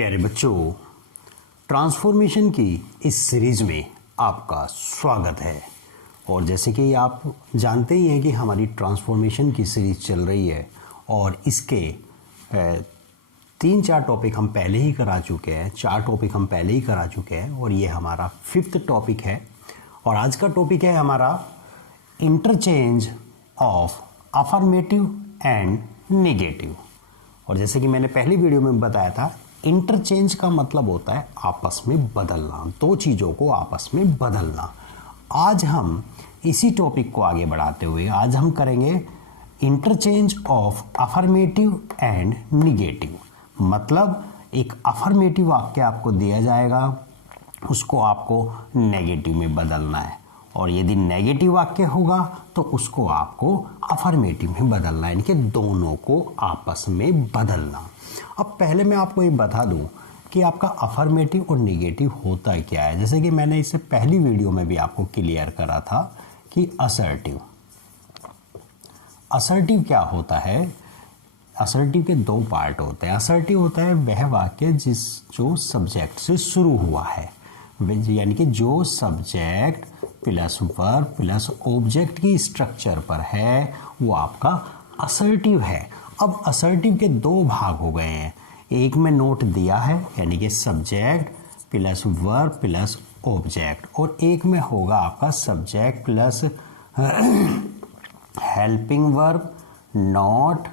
प्यारे बच्चों, ट्रांसफॉर्मेशन की इस सीरीज़ में आपका स्वागत है। और जैसे कि आप जानते ही हैं कि हमारी ट्रांसफॉर्मेशन की सीरीज़ चल रही है और इसके 3-4 टॉपिक हम पहले ही करा चुके हैं, 4 टॉपिक हम पहले ही करा चुके हैं और ये हमारा 5th टॉपिक है। और आज का टॉपिक है हमारा interchange of affirmative and negative. और जैसे कि मैंने पहली वीडियो में बताया था, इंटरचेंज का मतलब होता है आपस में बदलना, दो चीज़ों को आपस में बदलना। आज हम इसी टॉपिक को आगे बढ़ाते हुए आज हम करेंगे interchange of affirmative and negative. मतलब एक अफर्मेटिव वाक्य आपको दिया जाएगा, उसको आपको नेगेटिव में बदलना है, और यदि नेगेटिव वाक्य होगा तो उसको आपको अफर्मेटिव में बदलना है, यानी कि दोनों को आपस में बदलना। अब पहले मैं आपको ये बता दूं कि आपका अफर्मेटिव और नेगेटिव होता क्या है। जैसे कि मैंने इससे पहली वीडियो में भी आपको क्लियर करा था कि असर्टिव क्या होता है। असर्टिव के 2 पार्ट होते हैं। असर्टिव होता है वह वाक्य जो सब्जेक्ट से शुरू हुआ है, यानी कि जो subject plus verb plus object की स्ट्रक्चर पर है वो आपका असर्टिव है। अब असर्टिव के 2 भाग हो गए हैं। एक में नोट दिया है, यानी कि subject plus verb plus object, और एक में होगा आपका subject plus helping verb, not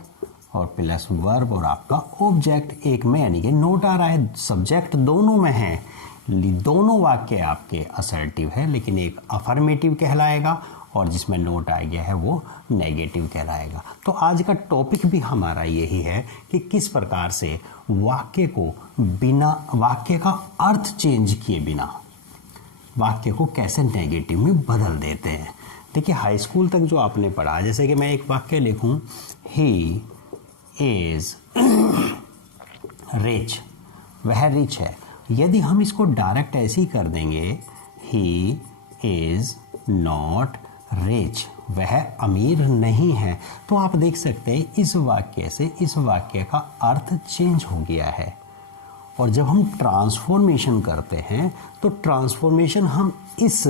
और प्लस वर्ब और आपका ऑब्जेक्ट एक में, यानी कि नोट आ रहा है। सब्जेक्ट दोनों में है, दोनों वाक्य आपके असर्टिव है, लेकिन एक अफर्मेटिव कहलाएगा और जिसमें नोट आ गया है वो नेगेटिव कहलाएगा। तो आज का टॉपिक भी हमारा यही है कि किस प्रकार से वाक्य को बिना वाक्य का अर्थ चेंज किए बिना वाक्य को कैसे नेगेटिव में बदल देते हैं। देखिए, हाई स्कूल तक जो आपने पढ़ा, जैसे कि मैं एक वाक्य लिखूं, ही इज रिच, वह रिच है। यदि हम इसको डायरेक्ट ऐसे ही कर देंगे, ही इज नॉट रिच, वह अमीर नहीं है, तो आप देख सकते हैं इस वाक्य से इस वाक्य का अर्थ चेंज हो गया है। और जब हम ट्रांसफॉर्मेशन करते हैं तो ट्रांसफॉर्मेशन हम इस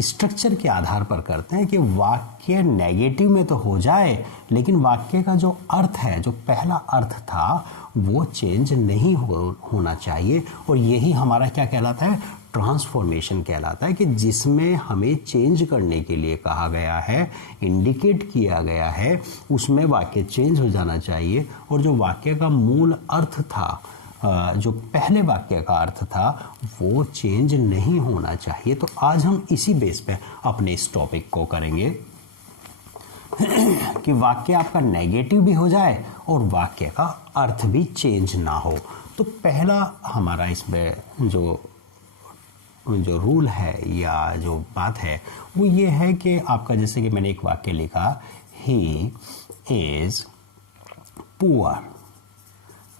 स्ट्रक्चर के आधार पर करते हैं कि वाक्य नेगेटिव में तो हो जाए, लेकिन वाक्य का जो अर्थ है, जो पहला अर्थ था, वो चेंज नहीं होना चाहिए। और यही हमारा क्या कहलाता है, ट्रांसफॉर्मेशन कहलाता है, कि जिसमें हमें चेंज करने के लिए कहा गया है, इंडिकेट किया गया है, उसमें वाक्य चेंज हो जाना चाहिए। और जो वाक्य का मूल अर्थ था, जो पहले वाक्य का अर्थ था, वो चेंज नहीं होना चाहिए। तो आज हम इसी बेस पे अपने इस टॉपिक को करेंगे कि वाक्य आपका नेगेटिव भी हो जाए और वाक्य का अर्थ भी चेंज ना हो। तो पहला हमारा इसमें जो रूल है या जो बात है वो ये है कि आपका, जैसे कि मैंने एक वाक्य लिखा, ही इज पुअर,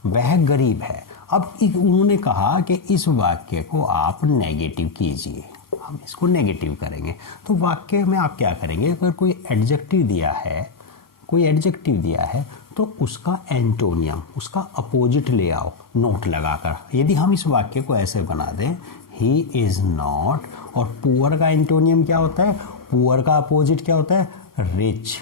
वह गरीब है। अब उन्होंने कहा कि इस वाक्य को आप नेगेटिव कीजिए, हम इसको नेगेटिव करेंगे। तो वाक्य में आप क्या करेंगे, अगर कोई एडजेक्टिव दिया है तो उसका एंटोनियम, उसका अपोजिट ले आओ नोट लगाकर। यदि हम इस वाक्य को ऐसे बना दें, ही इज नॉट, और पुअर का एंटोनियम क्या होता है, पुअर का अपोजिट क्या होता है, रिच।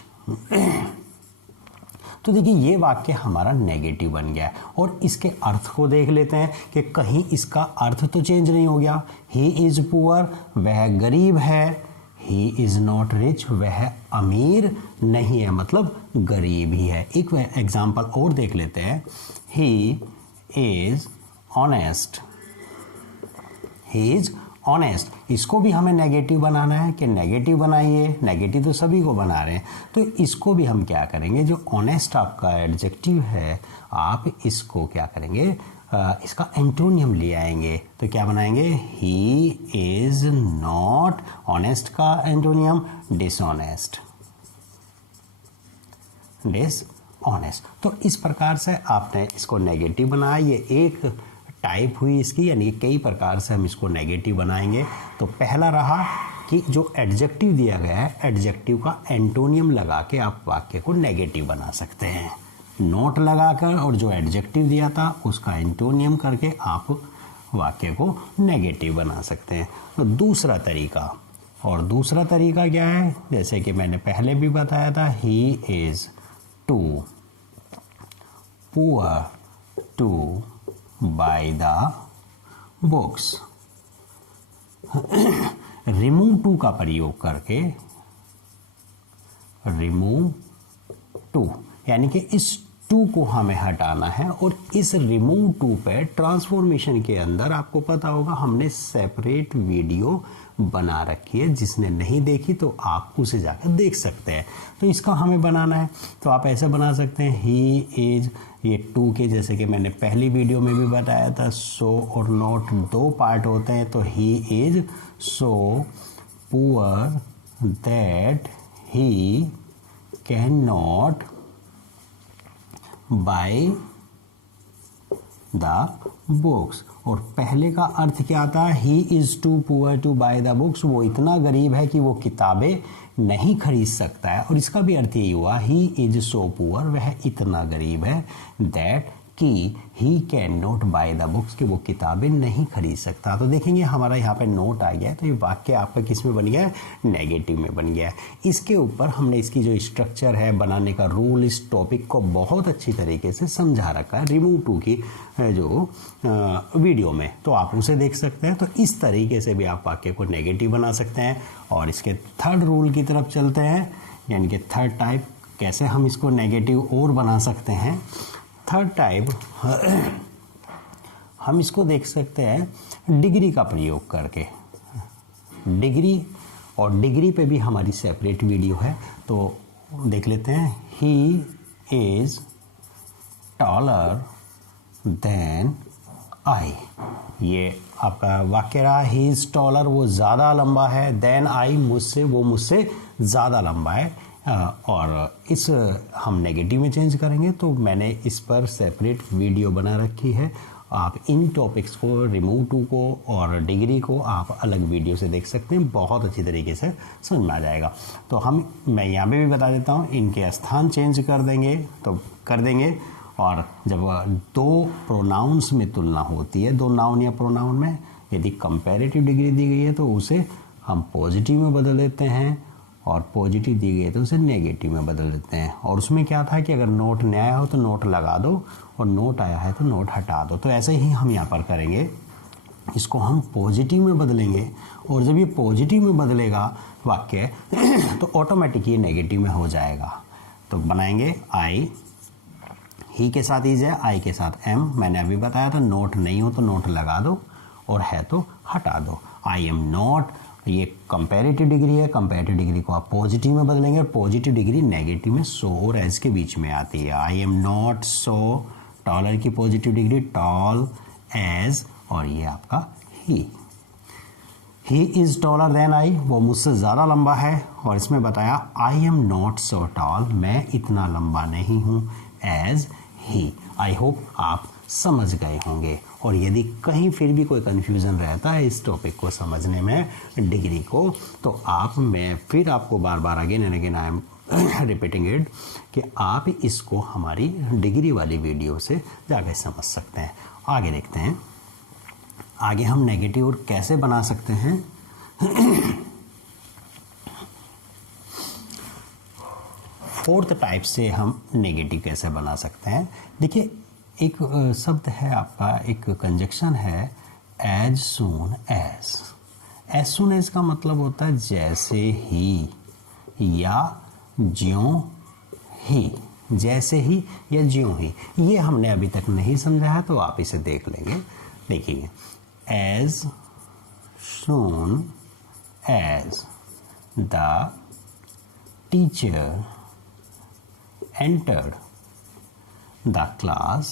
तो देखिए, ये वाक्य हमारा नेगेटिव बन गया है। और इसके अर्थ को देख लेते हैं कि कहीं इसका अर्थ तो चेंज नहीं हो गया। ही इज पुअर, वह गरीब है। ही इज नॉट रिच, वह अमीर नहीं है, मतलब गरीब ही है। एक एग्जाम्पल और देख लेते हैं, he is honest, he is honest. इसको भी हमें नेगेटिव बनाना है कि नेगेटिव बनाइए, नेगेटिव तो सभी को बना रहे हैं। तो इसको भी हम क्या करेंगे, जो ऑनेस्ट आपका एडजेक्टिव है, आप इसको क्या करेंगे, इसका एंटोनियम ले आएंगे। तो क्या बनाएंगे, ही इज नॉट, ऑनेस्ट का एंटोनियम डिसऑनेस्ट, डिसऑनेस्ट। तो इस प्रकार से आपने इसको नेगेटिव बनाया। ये एक टाइप हुई इसकी, यानी कई प्रकार से हम इसको नेगेटिव बनाएंगे। तो पहला रहा कि जो एडजेक्टिव दिया गया है, एडजेक्टिव का एंटोनियम लगा के आप वाक्य को नेगेटिव बना सकते हैं। नोट लगाकर और जो एडजेक्टिव दिया था उसका एंटोनियम करके आप वाक्य को नेगेटिव बना सकते हैं। तो दूसरा तरीका, और दूसरा तरीका क्या है, जैसे कि मैंने पहले भी बताया था, he is too poor to buy the books. Remove too का प्रयोग करके, रिमूव टू यानी कि इस टू को हमें हटाना है, और इस रिमूव टू पे ट्रांसफॉर्मेशन के अंदर आपको पता होगा हमने सेपरेट वीडियो बना रखी है, जिसने नहीं देखी तो आप उसे जाकर देख सकते हैं। तो इसका हमें बनाना है, तो आप ऐसे बना सकते हैं, ही इज, ये टू के जैसे कि मैंने पहली वीडियो में भी बताया था, सो और नॉट दो पार्ट होते हैं। तो he is so poor that he can not buy the books. और पहले का अर्थ क्या था, he is too poor to buy the books, वो इतना गरीब है कि वो किताबें नहीं खरीद सकता है। और इसका भी अर्थ यही हुआ, ही इज सो पुअर, वह इतना गरीब है, दैट कि ही can not buy the books, कि वो किताबें नहीं खरीद सकता। तो देखेंगे हमारा यहाँ पे नोट आ गया है, तो ये वाक्य आपका किस में बन गया है, नेगेटिव में बन गया है। इसके ऊपर हमने इसकी जो स्ट्रक्चर है बनाने का रूल, इस टॉपिक को बहुत अच्छी तरीके से समझा रखा है रिमूव टू की जो वीडियो में, तो आप उसे देख सकते हैं। तो इस तरीके से भी आप वाक्य को नेगेटिव बना सकते हैं। और इसके थर्ड रूल की तरफ चलते हैं, यानी कि थर्ड टाइप, कैसे हम इसको नेगेटिव और बना सकते हैं। थर्ड टाइप हम इसको देख सकते हैं डिग्री का प्रयोग करके, डिग्री, और डिग्री पे भी हमारी सेपरेट वीडियो है, तो देख लेते हैं। He is taller than I, ये आपका वाक्य रहा, ही इज टॉलर, वो ज़्यादा लंबा है, देन आई, मुझसे, वो मुझसे ज़्यादा लंबा है। और इस हम नेगेटिव में चेंज करेंगे, तो मैंने इस पर सेपरेट वीडियो बना रखी है। आप इन टॉपिक्स को, रिमूव टू को और डिग्री को आप अलग वीडियो से देख सकते हैं, बहुत अच्छी तरीके से समझ में आ जाएगा। तो मैं यहाँ पे भी बता देता हूँ, इनके स्थान चेंज कर देंगे तो कर देंगे। और जब दो प्रोनाउंस में तुलना होती है, दो नाउन या प्रोनाउन में, यदि कंपैरेटिव डिग्री दी गई है तो उसे हम पॉजिटिव में बदल देते हैं, और पॉजिटिव दी गई है तो उसे नेगेटिव में बदल देते हैं। और उसमें क्या था कि अगर नोट नहीं आया हो तो नोट लगा दो, और नोट आया है तो नोट हटा दो। तो ऐसे ही हम यहाँ पर करेंगे, इसको हम पॉजिटिव में बदलेंगे, और जब ये पॉजिटिव में बदलेगा वाक्य तो ऑटोमेटिक ये नेगेटिव में हो जाएगा। तो बनाएंगे आई, ही के साथ इज है, आई के साथ एम, मैंने अभी बताया था नोट नहीं हो तो नोट लगा दो, और है तो हटा दो। आई एम नॉट, ये कंपैरेटिव डिग्री है, कंपैरेटिव डिग्री को आप पॉजिटिव में बदलेंगे, और पॉजिटिव डिग्री नेगेटिव में सो और एज के बीच में आती है। I am not so, taller की पॉजिटिव डिग्री टॉल एज, और ये आपका he is taller than I, वो मुझसे ज़्यादा लंबा है। और इसमें बताया I am not so tall, मैं इतना लंबा नहीं हूँ, एज ही। आई होप आप समझ गए होंगे। और यदि कहीं फिर भी कोई कन्फ्यूज़न रहता है इस टॉपिक को समझने में, डिग्री को, तो मैं फिर आपको बार बार again and again I am repeating it, कि आप इसको हमारी डिग्री वाली वीडियो से जाकर समझ सकते हैं। आगे देखते हैं, आगे हम नेगेटिव और कैसे बना सकते हैं। फोर्थ टाइप से हम नेगेटिव कैसे बना सकते हैं। देखिए, एक शब्द है आपका, एक कंजक्शन है as soon as. As soon as का मतलब होता है जैसे ही या ज्यों ही, जैसे ही या ज्यों ही। ये हमने अभी तक नहीं समझा है, तो आप इसे देख लेंगे। देखिए, as soon as the teacher entered the class,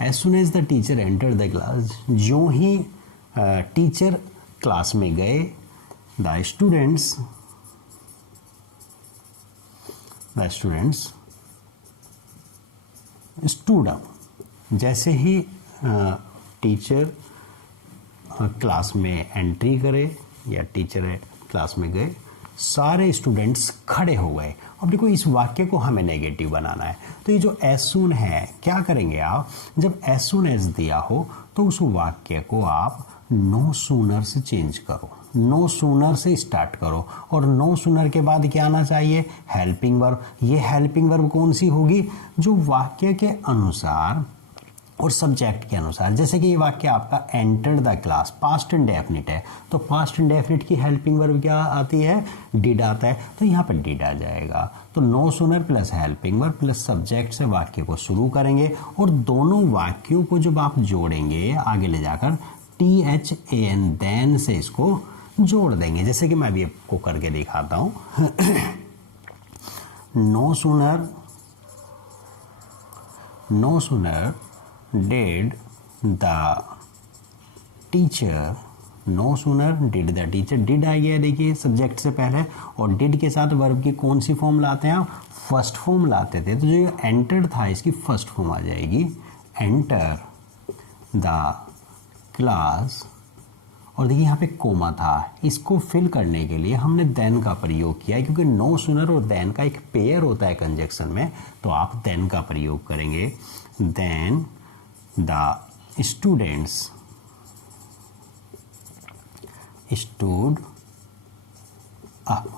as soon as the teacher entered the class, ज्यों ही टीचर क्लास में गए, the students stood up, जैसे ही टीचर क्लास में एंट्री करे या टीचर क्लास में गए, सारे स्टूडेंट्स खड़े हो गए। अब देखो इस वाक्य को हमें नेगेटिव बनाना है, तो ये जो एज सून है क्या करेंगे आप, जब एज सून एज दिया हो तो उस वाक्य को आप नो सूनर से चेंज करो, नो सूनर से स्टार्ट करो, और नो सूनर के बाद क्या आना चाहिए, हेल्पिंग वर्ब। ये हेल्पिंग वर्ब कौन सी होगी, जो वाक्य के अनुसार और सब्जेक्ट के अनुसार, जैसे कि ये वाक्य आपका entered the class, past indefinite है, तो पास्ट इंडेफिनिट की हेल्पिंग वर्ब क्या आती है, डिड आता है, तो यहाँ पर डिड आ जाएगा। तो no sooner plus helping verb plus subject से वाक्य को शुरू करेंगे, और दोनों वाक्यों को जब आप जोड़ेंगे आगे ले जाकर THAN देन से इसको जोड़ देंगे, जैसे कि मैं अभी आपको करके दिखाता हूँ। No sooner did the teacher, no sooner did the teacher, did आ गया देखिए सब्जेक्ट से पहले, और डिड के साथ वर्ब की कौन सी फॉर्म लाते हैं आप, फर्स्ट फॉर्म लाते थे, तो जो एंटर था इसकी फर्स्ट फॉर्म आ जाएगी, एंटर द क्लास, और देखिए यहाँ पे कोमा था, इसको फिल करने के लिए हमने देन का प्रयोग किया है, क्योंकि नो सूनर और देन का एक पेयर होता है कंजक्शन में, तो आप देन का प्रयोग करेंगे, than the students stood up.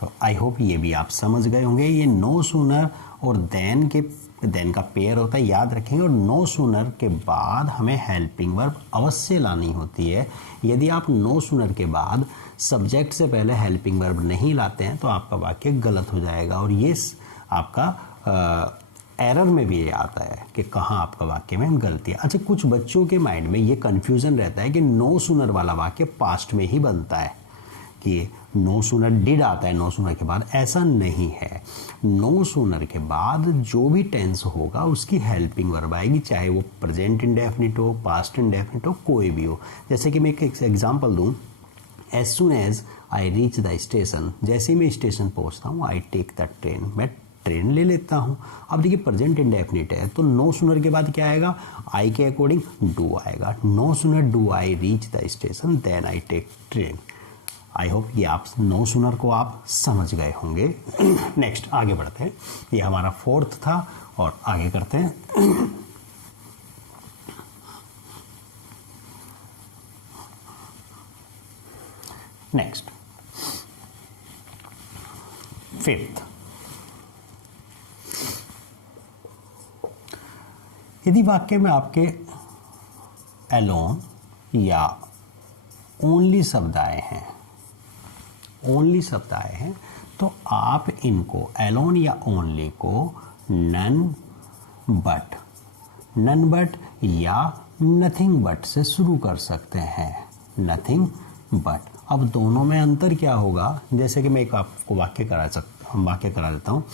तो आई होप ये भी आप समझ गए होंगे, ये नो सूनर और देन का पेयर होता है, याद रखेंगे, और नो सूनर के बाद हमें हेल्पिंग वर्ब अवश्य लानी होती है। यदि आप नो सूनर के बाद सब्जेक्ट से पहले हेल्पिंग वर्ब नहीं लाते हैं तो आपका वाक्य गलत हो जाएगा, और ये आपका एरर में भी ये आता है कि कहाँ आपका वाक्य में गलती है। अच्छा, कुछ बच्चों के माइंड में ये कन्फ्यूज़न रहता है कि नो सूनर वाला वाक्य पास्ट में ही बनता है, कि नो सूनर डिड आता है नो सूनर के बाद, ऐसा नहीं है। नो सूनर के बाद जो भी टेंस होगा उसकी हेल्पिंग वर्ब आएगी, चाहे वो प्रेजेंट इंडेफिनिट हो, पास्ट इंडेफिनिट हो, कोई भी हो। जैसे कि मैं एक एग्जांपल दूं, as soon as I reach the station, जैसे ही मैं स्टेशन पहुंचता हूँ, आई टेक द ट्रेन, मैं ट्रेन ले लेता हूँ। अब देखिए प्रेजेंट इंडेफिनिट है, तो नो सूनर के बाद क्या आएगा, आई के अकॉर्डिंग डू आएगा, no sooner do I reach the station than I take train. I hope ये आप नो सूनर को आप समझ गए होंगे। नेक्स्ट आगे बढ़ते हैं, ये हमारा फोर्थ था और आगे करते हैं। नेक्स्ट फिफ्थ, यदि वाक्य में आपके अलोन या ओनली शब्द आए हैं, ओनली शब्द आए हैं, तो आप इनको एलोन या ओनली को नन बट या नथिंग बट से शुरू कर सकते हैं, नथिंग बट। अब दोनों में अंतर क्या होगा, जैसे कि मैं एक आपको वाक्य करा देता हूँ,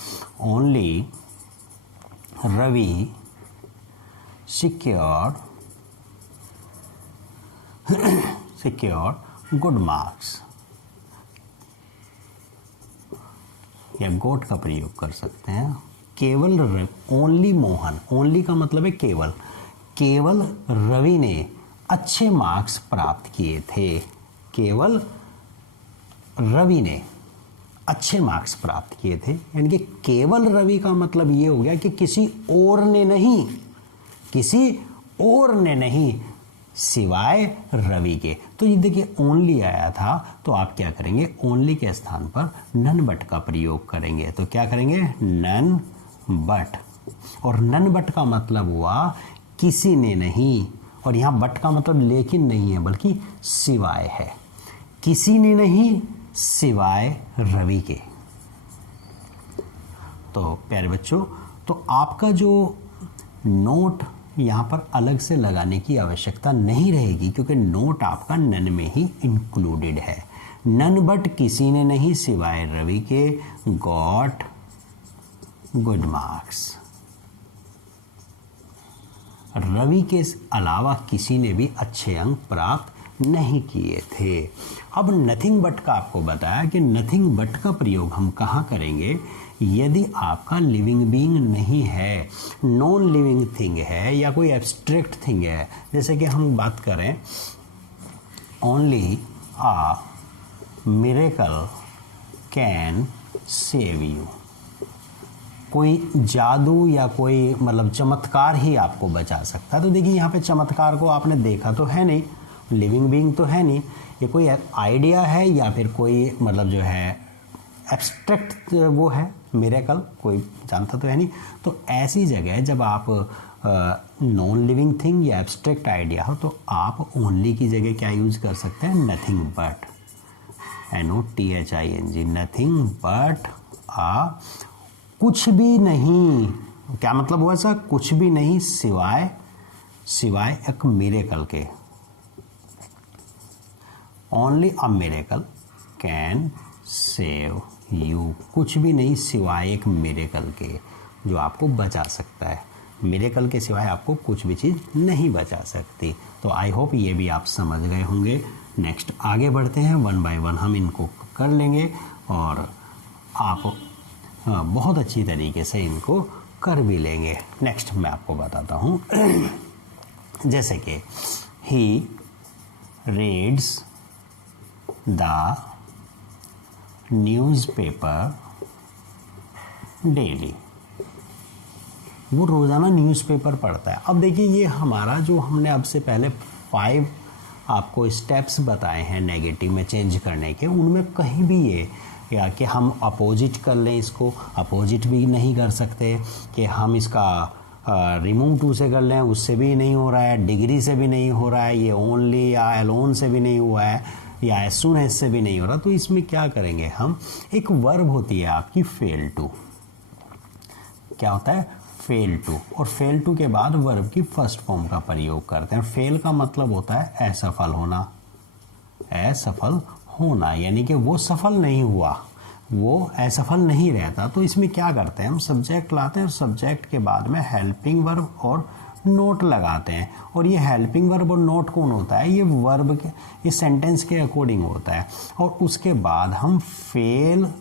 only Ravi secured good marks, या गोट का प्रयोग कर सकते हैं। केवल ओनली मोहन, ओनली का मतलब है केवल, केवल रवि ने अच्छे मार्क्स प्राप्त किए थे, केवल रवि ने अच्छे मार्क्स प्राप्त किए थे, यानी कि केवल रवि का मतलब ये हो गया कि किसी और ने नहीं सिवाय रवि के। तो ये देखिए ओनली आया था, तो आप क्या करेंगे, ओनली के स्थान पर नन बट का प्रयोग करेंगे। तो क्या करेंगे, नन बट, और नन बट का मतलब हुआ किसी ने नहीं, और यहाँ बट का मतलब लेकिन नहीं है बल्कि सिवाय है, किसी ने नहीं सिवाय रवि के। तो प्यारे बच्चों, तो आपका जो नोट यहाँ पर अलग से लगाने की आवश्यकता नहीं रहेगी, क्योंकि नोट आपका नन में ही इंक्लूडेड है। नन बट किसी ने नहीं सिवाय रवि के गॉट गुड मार्क्स, रवि के अलावा किसी ने भी अच्छे अंक प्राप्त नहीं किए थे। अब नथिंग बट का आपको बताया कि नथिंग बट का प्रयोग हम कहाँ करेंगे, यदि आपका लिविंग बीइंग नहीं है, नॉन लिविंग थिंग है या कोई एब्स्ट्रैक्ट थिंग है। जैसे कि हम बात करें, only a miracle can save you. कोई जादू या कोई मतलब चमत्कार ही आपको बचा सकता है। तो देखिए यहाँ पे चमत्कार को आपने देखा तो है नहीं, लिविंग बीइंग तो है नहीं, ये कोई आइडिया है या फिर कोई मतलब जो है एब्स्ट्रैक्ट वो है मिरेकल, कोई जानता तो है नहीं। तो ऐसी जगह जब आप नॉन लिविंग थिंग या एब्स्ट्रैक्ट आइडिया हो तो आप ओनली की जगह क्या यूज कर सकते हैं, nothing but, NOTHING, nothing but कुछ भी नहीं। क्या मतलब हुआ ऐसा, कुछ भी नहीं सिवाय एक मिरेकल के। Only a miracle can save you, कुछ भी नहीं सिवाय एक मिरेकल के जो आपको बचा सकता है। मिरेकल के सिवाय आपको कुछ भी चीज़ नहीं बचा सकती। तो आई होप ये भी आप समझ गए होंगे। नेक्स्ट आगे बढ़ते हैं, 1 बाय 1 हम इनको कर लेंगे और आप बहुत अच्छी तरीके से इनको कर भी लेंगे। नेक्स्ट मैं आपको बताता हूँ जैसे कि he reads the newspaper daily, वो रोज़ाना न्यूज़पेपर पढ़ता है। अब देखिए ये हमारा जो हमने अब से पहले 5 आपको स्टेप्स बताए हैं नेगेटिव में चेंज करने के, उनमें कहीं भी ये या कि हम अपोजिट कर लें, इसको अपोजिट भी नहीं कर सकते, कि हम इसका रिमूव टू से कर लें, उससे भी नहीं हो रहा है, डिग्री से भी नहीं हो रहा है, ये ओनली या एलोन से भी नहीं हुआ है, या एज सून एज से भी नहीं हो रहा। तो इसमें क्या करेंगे हम, एक वर्ब होती है आपकी फेल टू, क्या होता है फेल टू, और फेल टू के बाद वर्ब की फर्स्ट फॉर्म का प्रयोग करते हैं। फेल का मतलब होता है असफल होना, असफल होना, यानी कि वो सफल नहीं हुआ, वो असफल नहीं रहता। तो इसमें क्या करते हैं हम, सब्जेक्ट लाते हैं और सब्जेक्ट के बाद में हेल्पिंग वर्ब और नोट लगाते हैं। और ये हेल्पिंग वर्ब और नोट कौन होता है, ये वर्ब के, ये सेंटेंस के अकॉर्डिंग होता है। और उसके बाद हम फेल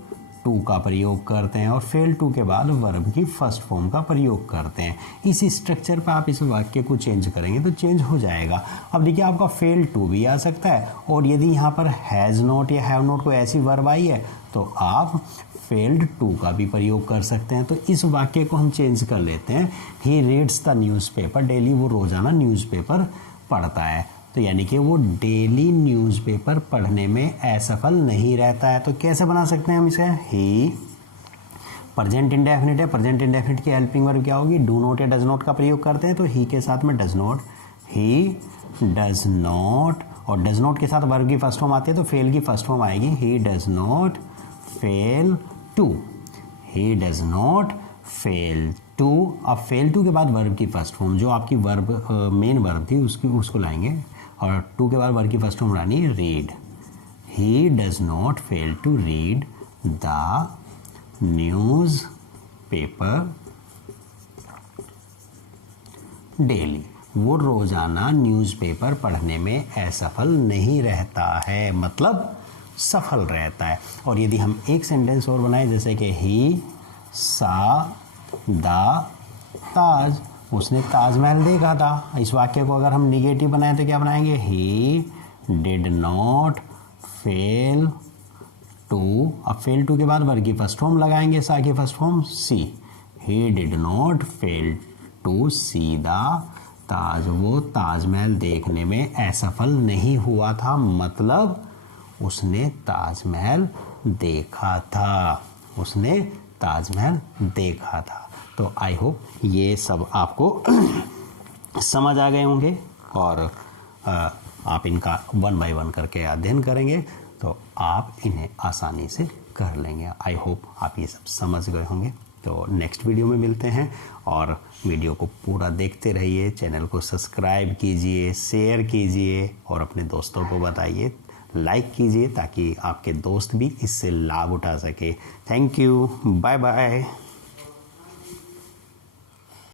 टू का प्रयोग करते हैं और फेल टू के बाद वर्ब की फर्स्ट फॉर्म का प्रयोग करते हैं। इस स्ट्रक्चर पर आप इस वाक्य को चेंज करेंगे तो चेंज हो जाएगा। अब देखिए आपका फेल टू भी आ सकता है, और यदि यहाँ पर हैज़ नॉट या हैव नॉट कोई ऐसी वर्ब आई है तो आप फेल्ड टू का भी प्रयोग कर सकते हैं। तो इस वाक्य को हम चेंज कर लेते हैं, he reads the newspaper daily, वो रोज़ाना न्यूज़पेपर पढ़ता है। तो यानी कि वो डेली न्यूज़पेपर पढ़ने में असफल नहीं रहता है। तो कैसे बना सकते हैं हम इसे, ही प्रेजेंट इंडेफिनिट है, प्रेजेंट इंडेफिनिट की हेल्पिंग वर्ब क्या होगी, डू नॉट या डज नॉट का प्रयोग करते हैं। तो ही के साथ में does not, he does not, और डज नॉट के साथ वर्ब की फर्स्ट फॉर्म आती है तो फेल की फर्स्ट फॉर्म आएगी, he does not fail to, he does not fail to. अब फेल टू के बाद वर्ब की फर्स्ट फॉर्म, जो आपकी वर्ब मेन वर्ब थी उसको लाएंगे, और टू के बाद वर्ब की फर्स्ट फॉर्म लानी है read, he does not fail to read the newspaper daily, वो रोज़ाना न्यूज़पेपर पढ़ने में असफल नहीं रहता है, मतलब सफल रहता है। और यदि हम एक सेंटेंस और बनाए जैसे कि ही सा द ताज, उसने ताजमहल देखा था। इस वाक्य को अगर हम निगेटिव बनाए तो क्या बनाएंगे, he did not fail to, अब फेल टू के बाद वर्ब की फर्स्ट फॉर्म लगाएंगे, सा की first form see, he did not fail to see the Taj, वो ताजमहल देखने में असफल नहीं हुआ था, मतलब उसने ताजमहल देखा था, उसने ताजमहल देखा था। तो आई होप ये सब आपको समझ आ गए होंगे, और आप इनका 1 बाय 1 करके अध्ययन करेंगे तो आप इन्हें आसानी से कर लेंगे। आई होप आप ये सब समझ गए होंगे। तो नेक्स्ट वीडियो में मिलते हैं, और वीडियो को पूरा देखते रहिए, चैनल को सब्सक्राइब कीजिए, शेयर कीजिए और अपने दोस्तों को बताइए, लाइक कीजिए ताकि आपके दोस्त भी इससे लाभ उठा सके। Thank you, bye bye.